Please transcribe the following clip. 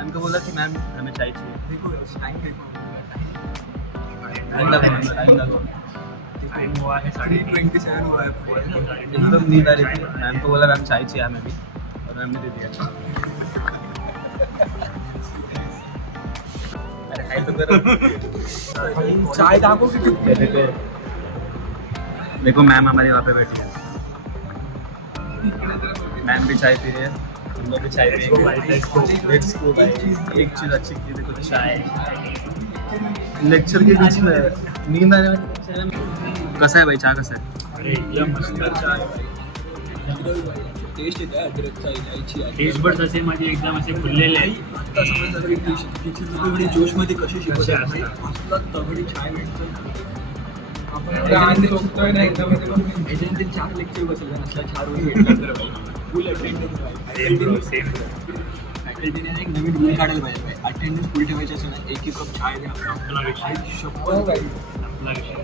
Ma'am को बोला कि मैम हमें चाय चाहिए। टाइम लगो टाइम हुआ है 3:27 हुआ है। एकदम नींद आ रही थी। मैम को बोला मैम चाय चाहिए हमें भी, और मैम ने दे दिया। अरे हाय तो करो। चाय दाबो की देखो मैम हमारे वहाँ पे बैठी है। मैम भी चाय पी रही है, हम लोग भी चाय पिएंगे। Let's go भाई। एक चीज़ अच्छी की देखो, चाय। लेक्चर के बीच में नींद आने वाली। कसा आहे भाई चहा, कसा आहे? अरे एकदम मस्त चाय टेस्ट येत आहे अद्रकचा, इलायची आहे. टेस्ट बड्स असे माझे एकदम असे फुललेले आहेत. आता समजलं तरी टीचर लोक एवढी जोशमध्ये कशी शिकवतात. कसे असतात? असला तगडी चाय भेटतो. आपण शोधतोय ना एकदम. ते 4 लेक्चर बसले नसला 4 वर्ष भेटला तर फुल अटेंडन्स. फॅकल्टीने एक नवीन रूल काढायला पाहिजे. अटेंडन्स फुल ठेवायची असेल ना, 1 कप चाय द्या. आपला विषय शपथ आपला विषय